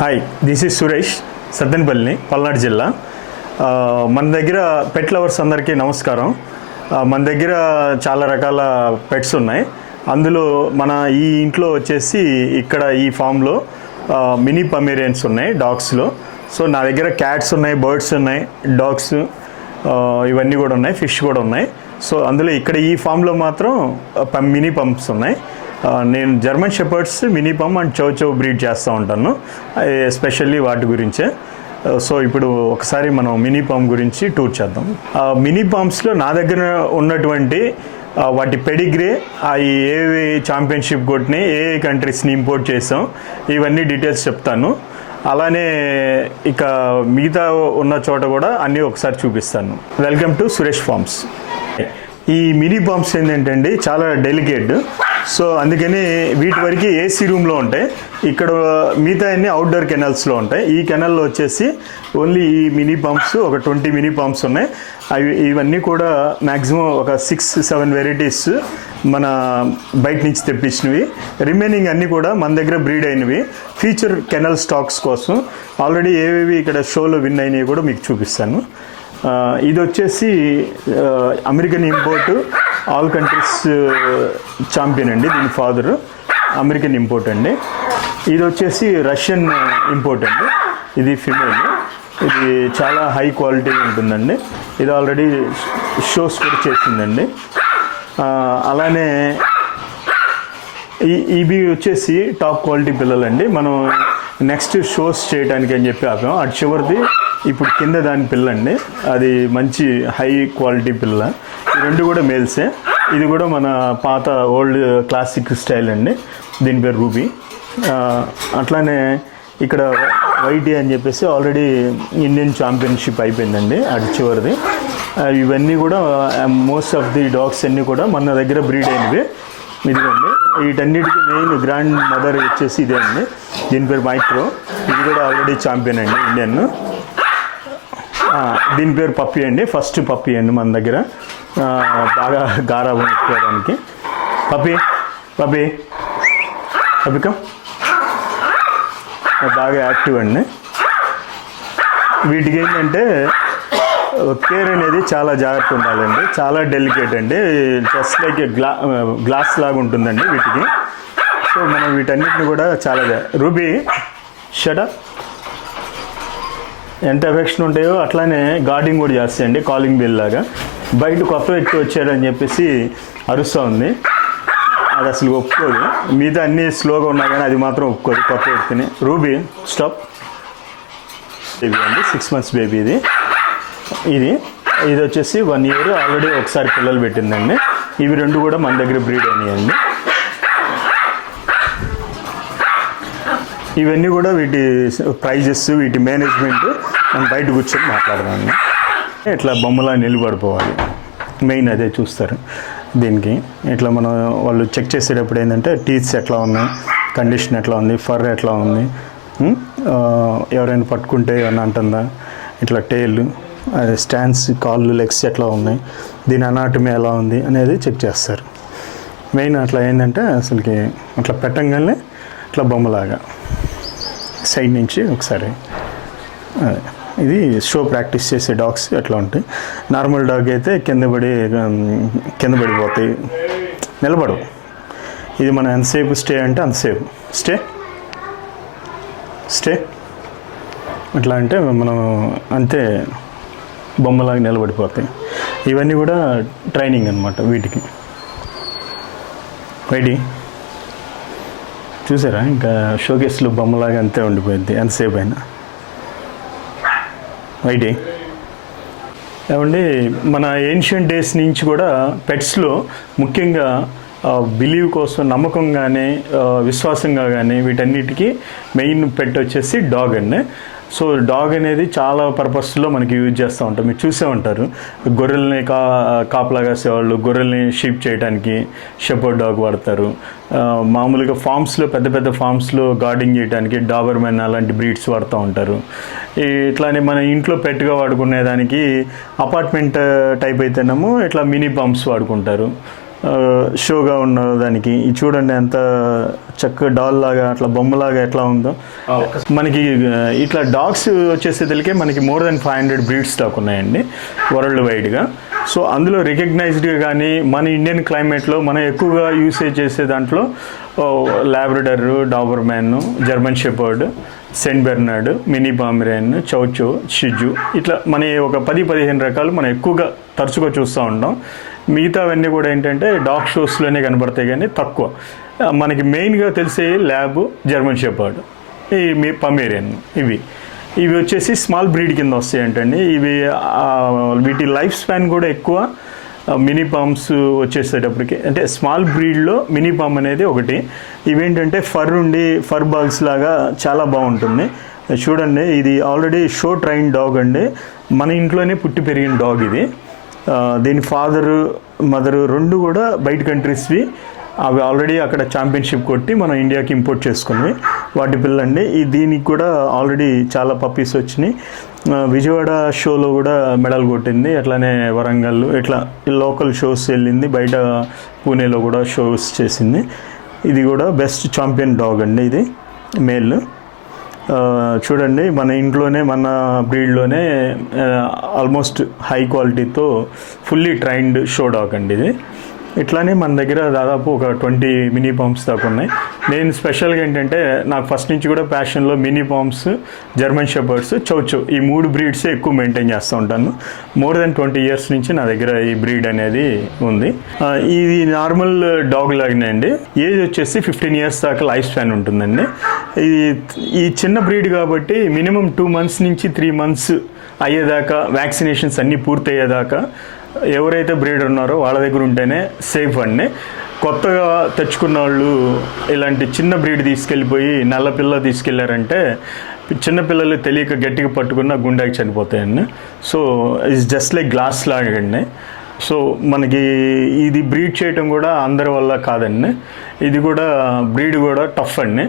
Hi this is Suresh Sattenapalli Palnadu జిల్లా మన దగ్గర పెట్ లవర్స్ అందరికీ నమస్కారం. Uh, మన దగ్గర చాలా రకాల పెట్స్ ఉన్నాయి. అందులో మన ఈ ఇంట్లో వచ్చేసి ఇక్కడ ఈ ఫామ్లో మినీ పమేరియన్స్ ఉన్నాయి డాగ్స్లో సో నా దగ్గర క్యాట్స్ ఉన్నాయి బర్డ్స్ ఉన్నాయి డాగ్స్ uh, ఇవన్నీ కూడా ఉన్నాయి ఫిష్ కూడా ఉన్నాయి. సో అందులో ఇక్కడ ఈ ఫామ్లో మాత్రం uh, మినీ పంప్స్ ఉన్నాయి. నేను German shepherds mini pom and chow chow breed చేస్తూ ఉంటాను. ఎస్పెషల్లీ వాటి గురించే. సో ఇప్పుడు ఒకసారి మనం మినీ పామ్ గురించి టూర్ చేద్దాం. ఆ, మినీ పామ్స్లో నా దగ్గర ఉన్నటువంటి వాటి పెడిగ్రే అవి ఏవి ఛాంపియన్షిప్ కొట్టినాయి ఏ ఏ కంట్రీస్ని ఇంపోర్ట్ చేసాం ఇవన్నీ డీటెయిల్స్ చెప్తాను. అలానే ఇక మిగతా ఉన్న చోట కూడా అన్నీ ఒకసారి చూపిస్తాను. వెల్కమ్ టు సురేష్ ఫార్మ్స్ ఈ మినీ బాంబ్స్ ఏంటంటే చాలా డెలికేట్ సో అందుకని వీటి వరకు ఏసీ రూమ్లో ఉంటాయి. ఇక్కడ మిగతా అన్ని అవుట్డోర్ కెనల్స్లో ఉంటాయి. ఈ కెనాల్లో వచ్చేసి ఓన్లీ ఈ మినీ పంప్స్ ఒక ట్వంటీ మినీ పంప్స్ ఉన్నాయి. అవి ఇవన్నీ కూడా మ్యాక్సిమం ఒక సిక్స్ సెవెన్ వెరైటీస్ మన బయట నుంచి తెప్పించినవి. రిమైనింగ్ అన్నీ కూడా మన దగ్గర బ్రీడ్ అయినవి. ఫ్యూచర్ కెనల్ స్టాక్స్ కోసం. ఆల్రెడీ ఏవేవి ఇక్కడ షోలో విన్ అయినవి కూడా మీకు చూపిస్తాను. ఇది వచ్చేసి American import all countries champion అండి దీని ఫాదరు. అమెరికన్ ఇంపోర్ట్ అండి. ఇది వచ్చేసి రష్యన్ ఇంపోర్ట్ అండి. ఇది ఫిమేల్. ఇది చాలా హై క్వాలిటీ ఉంటుందండి. ఇది ఆల్రెడీ షోస్ కూడా చేసిందండి. అలానే ఈ ఇవి వచ్చేసి టాప్ క్వాలిటీ పిల్లలండి. మనం నెక్స్ట్ షోస్ చేయడానికి అని చెప్పి ఆపాం. అటు చివరిది ఇప్పుడు కింద దాని పిల్ల అండి అది మంచి హై క్వాలిటీ పిల్ల. ఈ రెండు కూడా మేల్సే. ఇది కూడా మన పాత ఓల్డ్ క్లాసిక్ స్టైల్ అండి. దీని పేరు రూబీ. అట్లానే ఇక్కడ వైటీ అని చెప్పేసి ఆల్రెడీ ఇండియన్ ఛాంపియన్షిప్ అయిపోయిందండి అది చివరిది. ఇవన్నీ కూడా మోస్ట్ ఆఫ్ ది డాగ్స్ అన్నీ కూడా మన దగ్గర బ్రీడ్ అయినవి. ఇదిగోండి. వీటన్నిటికీ మెయిన్ గ్రాండ్ మదర్ వచ్చేసి ఇదే అండి. దీని పేరు మైక్రో. ఇది కూడా ఆల్రెడీ ఛాంపియన్ అండి ఇండియన్. దీని పేరు పప్పి అండి ఫస్ట్ పప్పి అండి మన దగ్గర. బాగా గారాబం ఎక్కువడానికి పప్పి పప్పి. పప్పికం బాగా యాక్టివ్ అండి. వీటికి ఏంటంటే కేర్ అనేది చాలా జాగ్రత్త ఉండాలండి. చాలా డెలికేట్ అండి. జస్ట్ లైక్ గ్లా గ్లాస్ లాగా ఉంటుందండి వీటికి. సో మనం వీటన్నిటిని కూడా చాలా రూబీ షటప్ ఎంత ఎఫెక్షన్ ఉంటాయో అట్లానే గార్డింగ్ కూడా చేస్తాయండి కాలింగ్ బిల్ లాగా. బయట కొత్త వ్యక్తి వచ్చాడని చెప్పేసి అరుస్తూ ఉంది. అది అసలు ఒప్పుకోదు. మిగతా అన్నీ స్లోగా ఉన్నా కానీ అది మాత్రం ఒప్పుకోదు కొత్త వ్యక్తిని. రూబీ స్టాప్ బేబీ అండి సిక్స్ మంత్స్ బేబీ ఇది. ఇది ఇది వచ్చేసి వన్ ఇయర్ ఆల్రెడీ ఒకసారి పిల్లలు పెట్టిందండి. ఇవి రెండు కూడా మన దగ్గర బ్రీడ్ అయినాయండి. ఇవన్నీ కూడా వీటి ప్రైజెస్ వీటి మేనేజ్మెంట్ మనం బయట కూర్చొని మాట్లాడదాము. ఇట్లా బొమ్మలా నిలబడిపోవాలి? మెయిన్ అదే చూస్తారు దీనికి. ఇట్లా మనం వాళ్ళు చెక్ చేసేటప్పుడు ఏంటంటే టీత్స్ ఎట్లా ఉన్నాయి కండిషన్ ఎట్లా ఉంది ఫర్ ఎట్లా ఉంది ఎవరైనా పట్టుకుంటే ఏమైనా అంటుందా? ఇట్లా టైల్ స్టాండ్స్ కాళ్ళు లెగ్స్ ఎట్లా ఉన్నాయి దీని అనాటమీ ఎలా ఉంది అనేది చెక్ చేస్తారు. మెయిన్ అట్లా ఏంటంటే అసలుకి అట్లా పెట్టంగానే ఇట్లా బొమ్మలాగా సైడ్ నుంచి ఒకసారి అదే. ఇది షో ప్రాక్టీస్ చేసే డాగ్స్ అట్లా ఉంటాయి. నార్మల్ డాగ్ అయితే కింద పడి కింద పడిపోతాయి. నిలబడవు ఇది మనం ఎంతసేపు స్టే అంటే అంతసేపు. స్టే. స్టే. అట్లా అంటే మనం అంతే బొమ్మలాగా నిలబడిపోతాయి. ఇవన్నీ కూడా ట్రైనింగ్ అనమాట వీటికి. వైడి చూసారా? ఇంకా షోకేస్లో బొమ్మలాగా అంతే ఉండిపోయింది ఎంతసేపు అయినా. వైడి ఏమండి మన ఏన్షియంట్ డేస్ నుంచి కూడా పెట్స్లో ముఖ్యంగా బిలీవ్ కోసం నమ్మకం కానీ విశ్వాసంగా కానీ వీటన్నిటికీ మెయిన్ పెట్ వచ్చేసి డాగ్ అండి. సో డాగ్ అనేది చాలా పర్పస్లో మనకి యూజ్ చేస్తూ ఉంటాం. మీరు చూసే ఉంటారు. గొర్రెల్ని కా కాపలా కాసేవాళ్ళు గొర్రెల్ని షీప్ చేయడానికి షెపర్డ్ డాగ్ వాడతారు. మామూలుగా ఫామ్స్లో పెద్ద పెద్ద ఫామ్స్లో గార్డింగ్ చేయడానికి డాబర్ మెన్ అలాంటి బ్రీడ్స్ వాడుతూ ఉంటారు. ఇట్లానే మన ఇంట్లో పెట్టుగా వాడుకునే దానికి అపార్ట్మెంట్ టైప్ అయితేనేమో ఇట్లా మినీ పంప్స్ వాడుకుంటారు. షోగా ఉన్న దానికి చూడండి ఎంత చక్కగా డాల్ లాగా అట్లా బొమ్మలాగా ఎట్లా ఉందో. మనకి ఇట్లా డాగ్స్ వచ్చేసేదలికే మనకి more than five hundred breed stock ఉన్నాయండి వరల్డ్ వైడ్గా. సో అందులో రికగ్నైజ్డ్గా కానీ మన ఇండియన్ క్లైమేట్లో మనం ఎక్కువగా యూసేజ్ చేసే దాంట్లో Labrador Doberman German shepherd Saint Bernard mini Pomeranian chow chow షిజు ఇట్లా మన ఒక పది పదిహేను రకాలు మనం ఎక్కువగా తరచుగా చూస్తూ ఉంటాం. మిగతావన్నీ కూడా ఏంటంటే డాగ్ షోస్లోనే కనబడతాయి కానీ తక్కువ. మనకి మెయిన్గా తెలిసే ల్యాబ్ జర్మన్ షెపర్డ్. ఈ మీ పమేరియన్ ఇవి. ఇవి వచ్చేసి స్మాల్ బ్రీడ్ కింద వస్తాయి ఏంటండి ఇవి వీటి లైఫ్ స్పాన్ కూడా ఎక్కువ. మినీ పామ్స్ వచ్చేసేటప్పటికి. అంటే స్మాల్ బ్రీడ్లో మినీ పామ్ అనేది ఒకటి. ఇవేంటంటే ఫర్ ఉండి ఫర్ బాల్స్ లాగా చాలా బాగుంటుంది. చూడండి ఇది ఆల్రెడీ షో ట్రైన్ డాగ్ అండి. మన ఇంట్లోనే పుట్టి పెరిగిన డాగ్ ఇది. దీని ఫాదరు మదరు రెండు కూడా బయట కంట్రీస్వి అవి ఆల్రెడీ అక్కడ ఛాంపియన్షిప్ కొట్టి మనం ఇండియాకి ఇంపోర్ట్ చేసుకున్నవి. వాటి పిల్లండి ఈ దీనికి కూడా ఆల్రెడీ చాలా పప్పీస్ వచ్చినాయి. విజయవాడ షోలో కూడా మెడల్ కొట్టింది. అట్లానే వరంగల్ ఇట్లా లోకల్ షోస్ వెళ్ళింది. బయట పూణేలో కూడా షోస్ చేసింది. ఇది కూడా బెస్ట్ ఛాంపియన్ డాగ్ అండి ఇది మేల్ చూడండి మన ఇంట్లోనే మన బ్రీడ్లోనే ఆల్మోస్ట్ హై క్వాలిటీతో ఫుల్లీ ట్రైన్డ్ షో డాగ్ అండి ఇది. ఇట్లానే మన దగ్గర దాదాపు ఒక ట్వంటీ మినీ పంప్స్ దాకా ఉన్నాయి. నేను స్పెషల్గా ఏంటంటే నాకు ఫస్ట్ నుంచి కూడా ప్యాషన్లో mini poms German shepherds chow chow ఈ మూడు బ్రీడ్స్ ఎక్కువ మెయింటైన్ చేస్తూ ఉంటాను. మోర్ దెన్ ట్వంటీ ఇయర్స్ నుంచి నా దగ్గర ఈ బ్రీడ్ అనేది ఉంది. ఇది నార్మల్ డాగ్ లాగానే అండి. ఏజ్ వచ్చేసి ఫిఫ్టీన్ ఇయర్స్ దాకా లైఫ్ స్పాన్ ఉంటుందండి. ఇది ఈ చిన్న బ్రీడ్ కాబట్టి మినిమం టూ మంత్స్ నుంచి త్రీ మంత్స్ అయ్యేదాకా వ్యాక్సినేషన్స్ అన్నీ పూర్తయ్యేదాకా ఎవరైతే బ్రీడర్ ఉన్నారో వాళ్ళ దగ్గర ఉంటేనే సేఫ్ అండి. కొత్తగా తెచ్చుకున్న వాళ్ళు ఇలాంటి చిన్న బ్రీడ్ తీసుకెళ్ళిపోయి నల్ల పిల్ల తీసుకెళ్ళారంటే చిన్నపిల్లలు తెలియక గట్టిగా పట్టుకున్న గుండెకి చనిపోతాయండి. So it's just like glass లాగండి. సో మనకి ఇది బ్రీడ్ చేయటం కూడా అందరి వల్ల కాదండి. ఇది కూడా బ్రీడ్ కూడా టఫ్ అండి.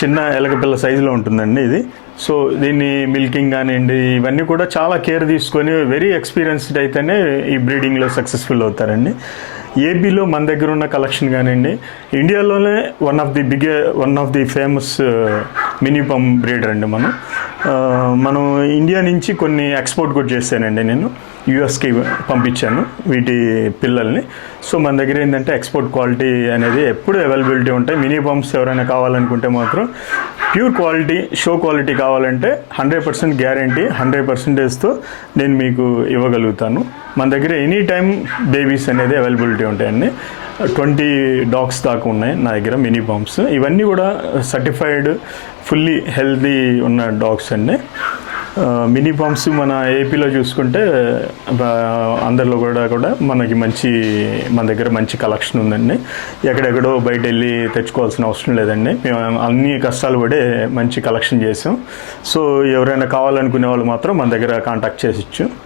చిన్న ఎలకపిల్ల సైజులో ఉంటుందండి ఇది. సో దీన్ని మిల్కింగ్ కానివ్వండి ఇవన్నీ కూడా చాలా కేర్ తీసుకొని వెరీ ఎక్స్పీరియన్స్డ్ అయితేనే ఈ బ్రీడింగ్లో సక్సెస్ఫుల్ అవుతారండి. ఏపీలో మన దగ్గర ఉన్న కలెక్షన్ కానివ్వండి ఇండియాలోనే one of the big one of the famous mini pom breeder అండి మనం. మనం ఇండియా నుంచి కొన్ని ఎక్స్పోర్ట్ కూడా చేశానండి నేను. యుఎస్కి పంపించాను వీటి పిల్లల్ని. సో మన దగ్గర ఏంటంటే ఎక్స్పోర్ట్ క్వాలిటీ అనేది ఎప్పుడు అవైలబిలిటీ ఉంటాయి. మినీ పంప్స్ ఎవరైనా కావాలనుకుంటే మాత్రం ప్యూర్ క్వాలిటీ షో క్వాలిటీ కావాలంటే హండ్రెడ్ పర్సెంట్ గ్యారంటీ హండ్రెడ్ పర్సెంటేజ్తో నేను మీకు ఇవ్వగలుగుతాను. మన దగ్గర ఎనీ టైం బేబీస్ అనేది అవైలబిలిటీ ఉంటాయండి. ట్వంటీ డాగ్స్ దాకా ఉన్నాయి నా దగ్గర మినీ పంప్స్ ఇవన్నీ కూడా సర్టిఫైడ్ ఫుల్లీ హెల్తీ ఉన్న డాగ్స్ అండి. మినీ పంప్స్ మన ఏపీలో చూసుకుంటే అందరిలో కూడా కూడా మనకి మంచి మన దగ్గర మంచి కలెక్షన్ ఉందండి. ఎక్కడెక్కడో బయట వెళ్ళి తెచ్చుకోవాల్సిన అవసరం లేదండి. మేము అన్ని కష్టాలు పడే మంచి కలెక్షన్ చేసాం. సో ఎవరైనా కావాలనుకునే వాళ్ళు మాత్రం మన దగ్గర కాంటాక్ట్ చేసిచ్చు